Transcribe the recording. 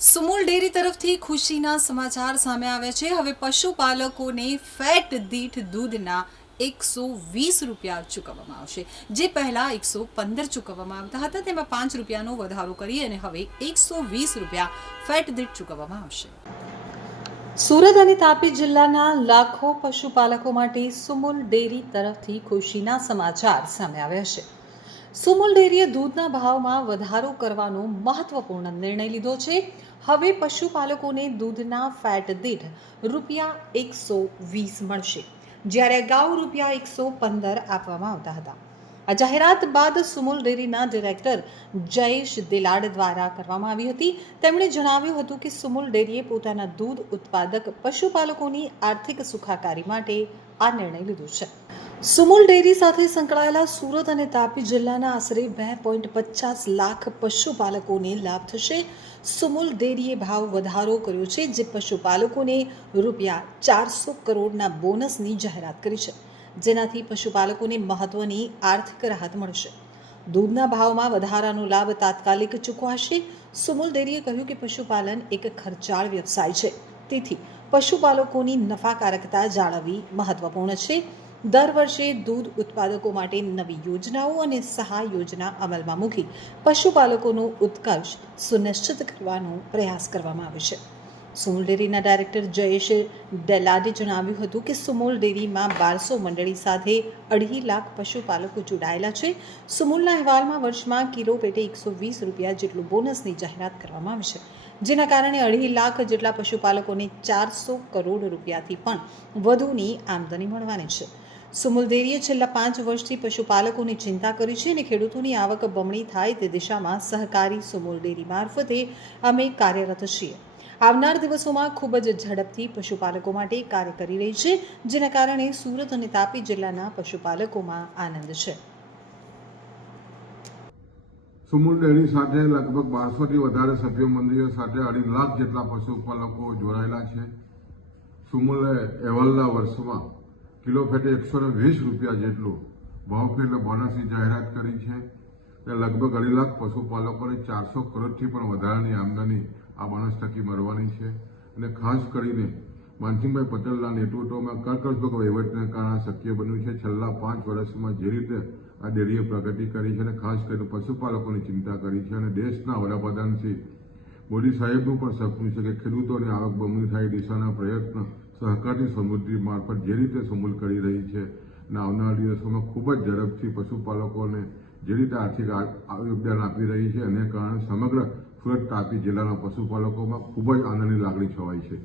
Sumul dairy તરફથી ખુશીના સમાચાર સામે આવ્યા છે। હવે પશુપાલકોને ફેટ દીઠ દૂધના 120 રૂપિયા ચૂકવવામાં આવશે। જે પહેલા 115 ચૂકવવામાં આવતા હતા તેમાં 5 રૂપિયાનો વધારો કરી અને હવે 120 રૂપિયા ફેટ દીઠ ચૂકવવામાં આવશે। સુરત અને તાપી જિલ્લાના લાખો પશુપાલકો માટે સુમુલ ડેરી તરફથી ખુશીના સમાચાર સામે આવ્યા છે। સુમુલ ડેરીએ દૂધના ભાવમાં વધારો કરવાનો મહત્વપૂર્ણ નિર્ણય લીધો છે। હવે પશુપાલકોને દૂધના ફેટ દીઠ ₹120 મળશે, જ્યારે અગાઉ ₹115 આપવામાં આવતા હતા। આ જાહેરાત બાદ સુમુલ ડેરીના ડિરેક્ટર જયેશ દિલાડ દ્વારા કરવામાં આવી હતી। તેમણે જણાવ્યું હતું કે સુમુલ ડેરીએ પોતાના દૂધ ઉત્પાદક પશુપાલકોની આર્થિક સુખાકારી માટે આ નિર્ણય લીધો છે। સુમુલ ડેરી સાથે સંકળાયેલા સુરત અને તાપી જિલ્લાના આશરે 2.50 લાખ પશુપાલકોને લાભ થશે। સુમુલ ડેરીએ ભાવ વધારો કર્યો છે, જે પશુપાલકોને ₹400 કરોડના બોનસની જાહેરાત કરી છે, જેનાથી પશુપાલકોને મહત્વની આર્થિક રાહત મળશે। દૂધના ભાવમાં વધારાનો લાભ તાત્કાલિક ચૂકવાશે। સુમુલ ડેરીએ કહ્યું કે પશુપાલન એક ખર્ચાળ વ્યવસાય છે, તેથી પશુપાલકોની નફાકારકતા જાળવવી મહત્વપૂર્ણ છે। દર વર્ષે દૂધ ઉત્પાદકો માટે નવી યોજનાઓ અને સહાય યોજના અમલમાં મૂકી પશુપાલકોનો ઉત્કર્ષ સુનિશ્ચિત કરવાનો પ્રયાસ કરવામાં આવે છે। સુમુલ ડેરીના ડાયરેક્ટર જયેશ દિલાડે જણાવ્યું હતું કે સુમુલ ડેરીમાં 1200 મંડળી સાથે 2.5 લાખ પશુપાલકો જોડાયેલા છે। સુમુલના અહેવાલમાં વર્ષમાં કિલો પેટે 120 રૂપિયા જેટલું બોનસની જાહેરાત કરવામાં આવી છે, જેના કારણે 2.5 લાખ જેટલા પશુપાલકોને 400 કરોડ રૂપિયાથી પણ વધુની આમદની મળવાની છે। સુમુલ ડેરીએ છેલ્લા 5 વર્ષથી પશુપાલકોની ચિંતા કરી છે અને ખેડૂતોની આવક બમણી થાય તે દિશામાં સહકારી સુમુલ ડેરી મારફતે અમે કાર્યરત છીએ। આવનાર દિવસોમાં ખૂબ જ ઝડપથી પશુપાલકો માટે કાર્ય કરી રહી છે, જેના કારણે સુરત અને તાપી જિલ્લાના પશુપાલકોમાં આનંદ છે। સુમુલ ડેરી સાથે લગભગ 1200થી વધારે સભ્ય મંડળીઓ સાથે 2.5 લાખ જેટલા પશુપાલકો જોડાયેલા છે। સુમુલે અહેવાલના વર્ષમાં કિલો ફેટે 120 રૂપિયા જેટલું ભાવફેર એટલે બોનસની જાહેરાત કરી છે। તે લગભગ 2.5 લાખ પશુપાલકોને 400 કરોડથી પણ વધારાની આમદની આ બોનસ થકી મળવાની છે। અને ખાસ કરીને માનસિંહભાઈ પટેલના નેતૃત્વમાં કરકસભર વહીવટને કારણે શક્ય બન્યું છે। છેલ્લા 5 વર્ષમાં જે રીતે આ ડેરીએ પ્રગતિ કરી છે અને ખાસ કરીને પશુપાલકોની ચિંતા કરી છે અને દેશના વડાપ્રધાન શ્રી મોદી સાહેબનું પણ સપનું છે કે ખેડૂતોની આવક બમણી થાય દિશાના પ્રયત્ન સહકારી સમૃદ્ધિ મારફત જે રીતે સુમુલ કરી રહી છે અને આવનારા દિવસોમાં ખૂબ જ ઝડપથી પશુપાલકોને જે રીતે આર્થિક યોગદાન આપી રહી છે, એને કારણે સમગ્ર સુરત તાપી જિલ્લાના પશુપાલકોમાં ખૂબ જ આનંદની લાગણી છવાઈ છે।